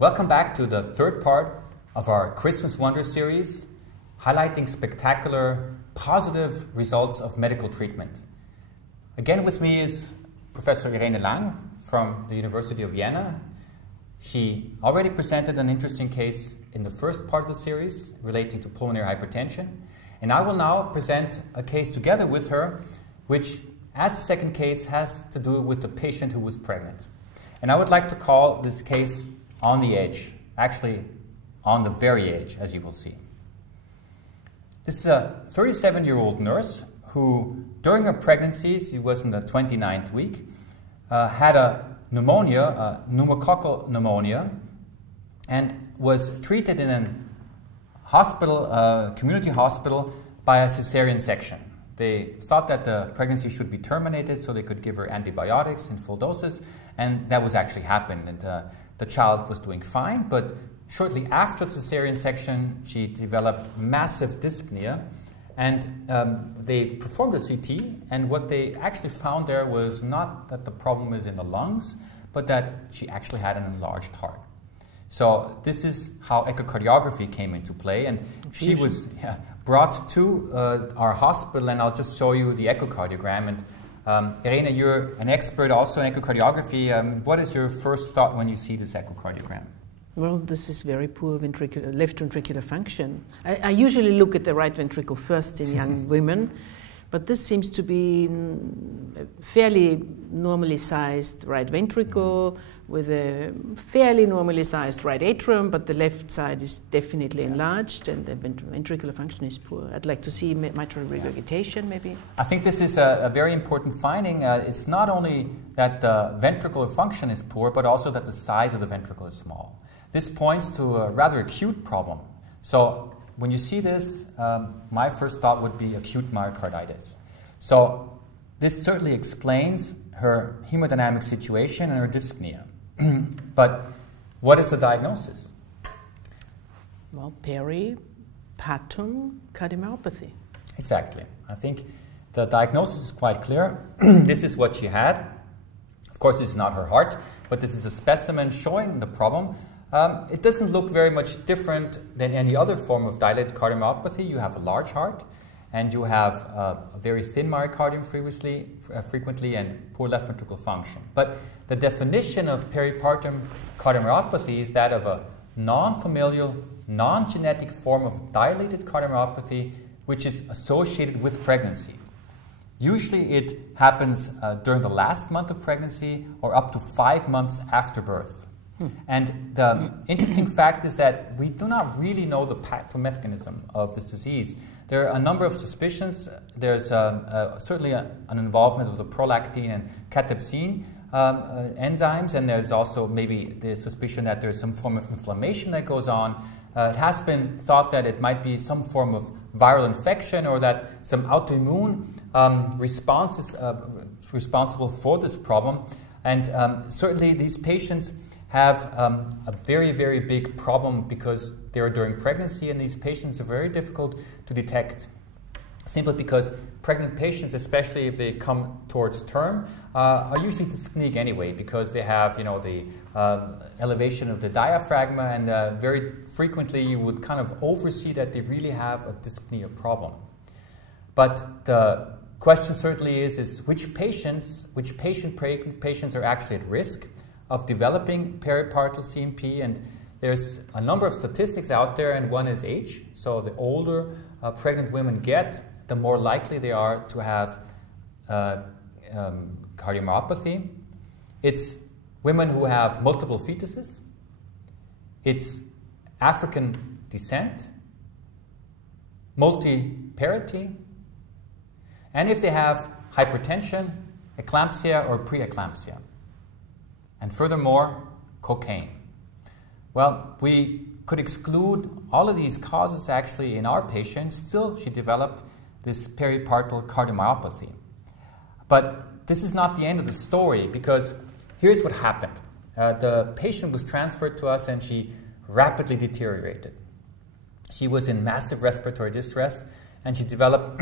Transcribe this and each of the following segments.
Welcome back to the third part of our Christmas Wonder series, highlighting spectacular positive results of medical treatment. Again with me is Professor Irene from the University of Vienna. She already presented an interesting case in the first part of the series relating to pulmonary hypertension, and I will now present a case together with her, which as the second case has to do with the patient who was pregnant. And I would like to call this case on the edge, actually on the very edge, as you will see. This is a 37-year-old nurse who, during her pregnancy, she was in the 29th week, had a pneumonia, a pneumococcal pneumonia, and was treated in a hospital, community hospital, by a cesarean section. They thought that the pregnancy should be terminated so they could give her antibiotics in full doses, and that was actually happened. And the child was doing fine, but shortly after the cesarean section, she developed massive dyspnea, and they performed a CT, and what they actually found there was not that the problem is in the lungs, but that she actually had an enlarged heart. So this is how echocardiography came into play, and she was brought to our hospital, and I'll just show you the echocardiogram. And Irene, you're an expert also in echocardiography. What is your first thought when you see this echocardiogram? Well, this is very poor left ventricular function. I usually look at the right ventricle first in young women, but this seems to be a fairly normally sized right ventricle with a fairly normally sized right atrium, but the left side is definitely enlarged and the ventricular function is poor. I'd like to see mitral regurgitation, maybe. I think this is a very important finding. It's not only that the ventricular function is poor, but also that the size of the ventricle is small. This points to a rather acute problem. So when you see this, my first thought would be acute myocarditis. So this certainly explains her hemodynamic situation and her dyspnea. But what is the diagnosis? Well, Peripartum cardiomyopathy. Exactly. I think the diagnosis is quite clear. This is what she had. Of course, this is not her heart, but this is a specimen showing the problem. It doesn't look very much different than any other form of dilated cardiomyopathy. You have a large heart, and you have a very thin myocardium frequently and poor left ventricular function. But the definition of peripartum cardiomyopathy is that of a non-familial, non-genetic form of dilated cardiomyopathy which is associated with pregnancy. Usually it happens during the last month of pregnancy or up to 5 months after birth. And the interesting fact is that we do not really know the pathomechanism of this disease. There are a number of suspicions. There's certainly an involvement of the prolactin and catepsin enzymes, and there's also maybe the suspicion that there's some form of inflammation that goes on. It has been thought that it might be some form of viral infection or that some autoimmune response is responsible for this problem. And certainly these patients have a very, very big problem because they are during pregnancy, and these patients are very difficult to detect simply because pregnant patients, especially if they come towards term, are usually dyspneic anyway because they have, the elevation of the diaphragm, and very frequently you would kind of oversee that they really have a dyspnea problem. But the question certainly is which patients are actually at risk of developing peripartal CMP, and there's a number of statistics out there, and one is age. So the older pregnant women get, the more likely they are to have cardiomyopathy. It's women who have multiple fetuses. It's African descent, multiparity, and if they have hypertension, eclampsia, or preeclampsia. And furthermore, cocaine. Well, we could exclude all of these causes actually in our patient. Still, she developed this peripartal cardiomyopathy. But this is not the end of the story, because here's what happened. The patient was transferred to us and she rapidly deteriorated. She was in massive respiratory distress, and she developed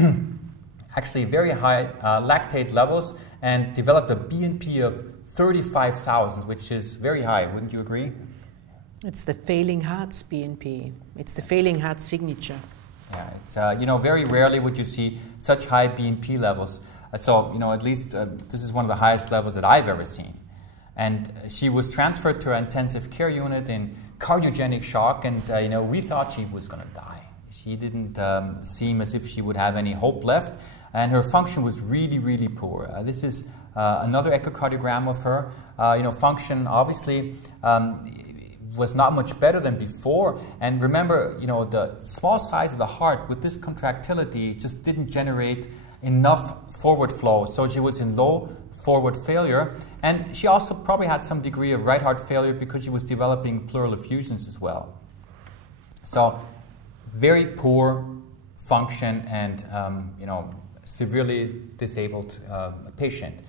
actually very high lactate levels and developed a BNP of 35,000, which is very high, wouldn't you agree? It's the failing heart's BNP. It's the failing heart signature. Yeah, it's, you know, very rarely would you see such high BNP levels. So, you know, at least this is one of the highest levels that I've ever seen. And she was transferred to an intensive care unit in cardiogenic shock, and, you know, we thought she was going to die. She didn't seem as if she would have any hope left, and her function was really, really poor. This is another echocardiogram of her. You know, function obviously was not much better than before. And remember, you know, the small size of the heart with this contractility just didn't generate enough forward flow. So she was in low forward failure. And she also probably had some degree of right heart failure because she was developing pleural effusions as well. So very poor function and, you know, severely disabled patient.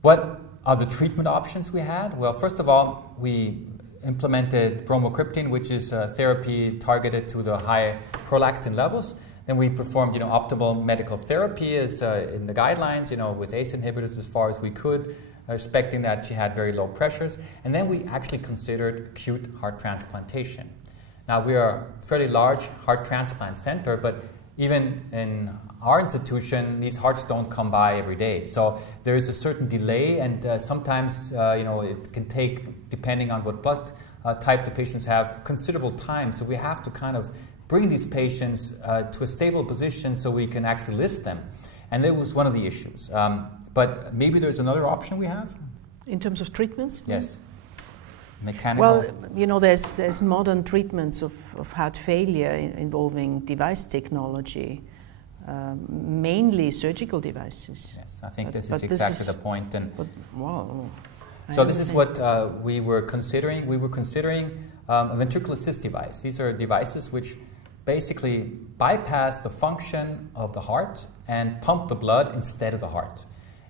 What are the treatment options we had? Well, first of all, we implemented bromocriptine, which is a therapy targeted to the high prolactin levels. Then we performed, you know, optimal medical therapy as in the guidelines, you know, with ACE inhibitors as far as we could, expecting that she had very low pressures. And then we actually considered acute heart transplantation. Now, we are a fairly large heart transplant center, but even in our institution, these hearts don't come by every day. So there is a certain delay, and sometimes, you know, it can take, depending on what blood type the patients have, considerable time. So we have to kind of bring these patients to a stable position so we can actually list them. And that was one of the issues. But maybe there's another option we have? In terms of treatments? Yes. Mechanical? Well, you know, there's modern treatments of heart failure involving device technology, mainly surgical devices. Yes, I think this is exactly the point. And wow. So this is what we were considering. We were considering a ventricular assist device. These are devices which basically bypass the function of the heart and pump the blood instead of the heart.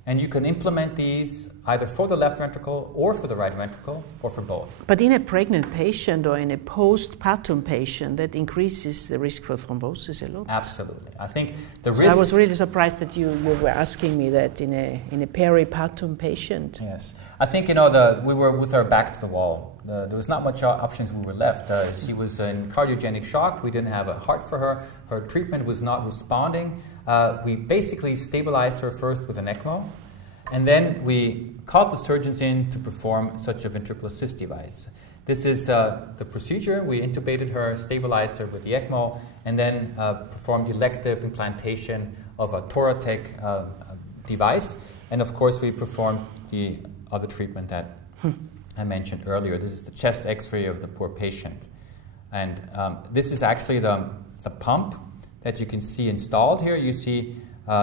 And you can implement these either for the left ventricle or for the right ventricle or for both. But in a pregnant patient or in a post-Partum patient, that increases the risk for thrombosis a lot. Absolutely. I think the risk... I was really surprised that you were asking me that in a Peripartum patient. Yes. I think, you know, we were with our back to the wall. There was not much options we were left. She was in cardiogenic shock. We didn't have a heart for her. Her treatment was not responding. We basically stabilized her first with an ECMO, and then we called the surgeons in to perform such a ventricular assist device. This is the procedure. We intubated her, stabilized her with the ECMO, and then performed elective implantation of a Thoratec device. And of course, we performed the other treatment that I mentioned earlier. This is the chest X-ray of the poor patient. And this is actually the pump that you can see installed here. You see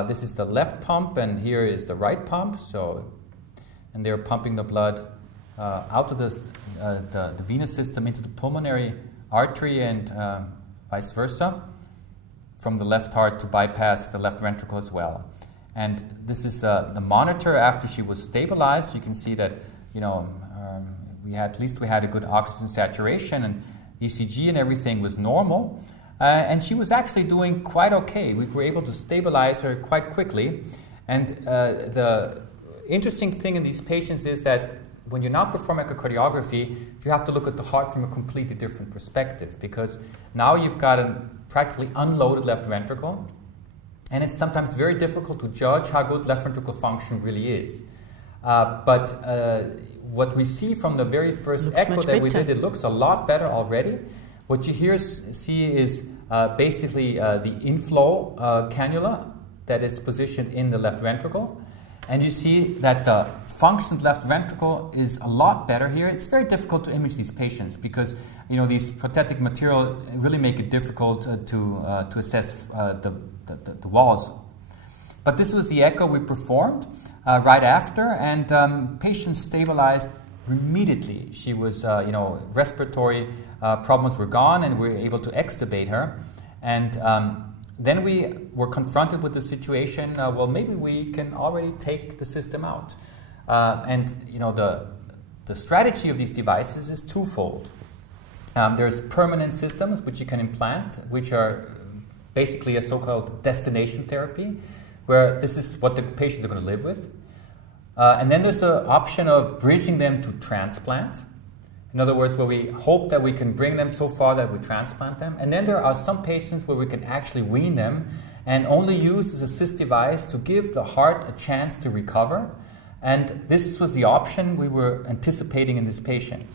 this is the left pump, and here is the right pump. So, and they're pumping the blood out of the venous system into the pulmonary artery and vice versa, from the left heart to bypass the left ventricle as well. And this is the monitor after she was stabilized. You can see that, you know, at least we had a good oxygen saturation, and ECG and everything was normal. And she was actually doing quite okay. We were able to stabilize her quite quickly. And the interesting thing in these patients is that when you now perform echocardiography, you have to look at the heart from a completely different perspective, because now you've got a practically unloaded left ventricle, and it's sometimes very difficult to judge how good left ventricle function really is. But what we see from the very first echo that we did, it looks a lot better already. What you here see is basically the inflow cannula that is positioned in the left ventricle. And you see that the functioned left ventricle is a lot better here. It's very difficult to image these patients because, you know, these prosthetic material really make it difficult to assess the walls. But this was the echo we performed right after, and patient stabilized immediately. She was, you know, respiratory problems were gone, and we were able to extubate her. And then we were confronted with the situation, well, maybe we can already take the system out. And, you know, the strategy of these devices is twofold. There's permanent systems which you can implant, which are basically a so-called destination therapy, where this is what the patients are going to live with. And then there's an option of bridging them to transplant. In other words, where we hope that we can bring them so far that we transplant them. And then there are some patients where we can actually wean them and only use this assist device to give the heart a chance to recover. And this was the option we were anticipating in this patient.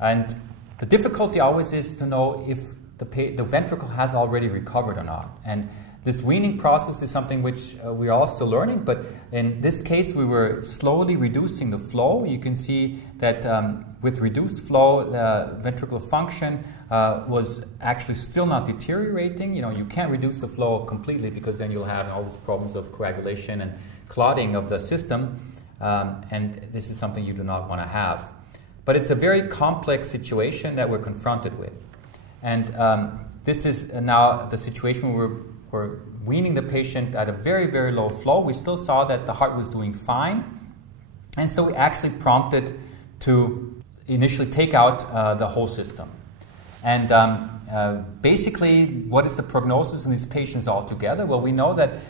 And the difficulty always is to know if the ventricle has already recovered or not. And this weaning process is something which we are all still learning, but in this case we were slowly reducing the flow. You can see that with reduced flow, the ventricular function was actually still not deteriorating. You know, you can't reduce the flow completely because then you'll have all these problems of coagulation and clotting of the system, and this is something you do not want to have. But it's a very complex situation that we're confronted with. And this is now the situation where we're weaning the patient at a very, very low flow. We still saw that the heart was doing fine. And so we actually prompted to initially take out the whole system. And basically, what is the prognosis in these patients altogether? Well, we know that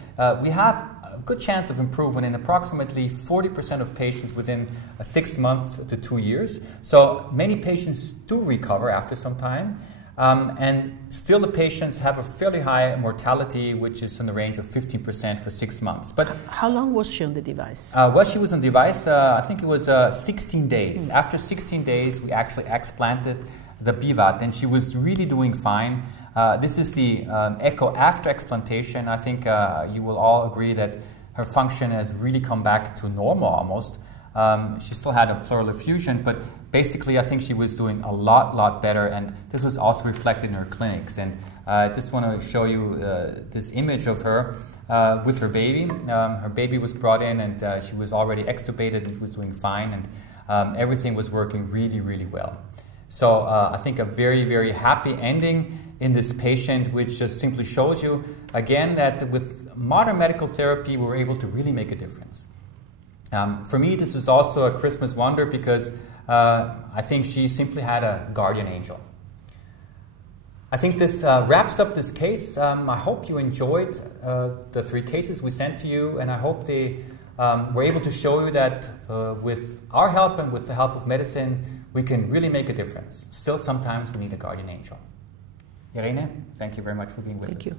we have a good chance of improvement in approximately 40% of patients within 6 months to 2 years. So many patients do recover after some time. And still the patients have a fairly high mortality, which is in the range of 15% for 6 months. But how long was she on the device? Well, she was on the device, I think it was 16 days. After 16 days, we actually explanted the Bi-VAD, and she was really doing fine. This is the echo after explantation. I think you will all agree that her function has really come back to normal almost. She still had a pleural effusion, but basically I think she was doing a lot better, and this was also reflected in her clinics. And I just want to show you this image of her with her baby. Her baby was brought in, and she was already extubated and she was doing fine, and everything was working really well. So I think a very happy ending in this patient, which just simply shows you again that with modern medical therapy we were able to really make a difference. For me, this was also a Christmas wonder because I think she simply had a guardian angel. I think this wraps up this case. I hope you enjoyed the 3 cases we sent to you, and I hope they were able to show you that with our help and with the help of medicine, we can really make a difference. Still, sometimes we need a guardian angel. Irene, thank you very much for being with us. Thank you.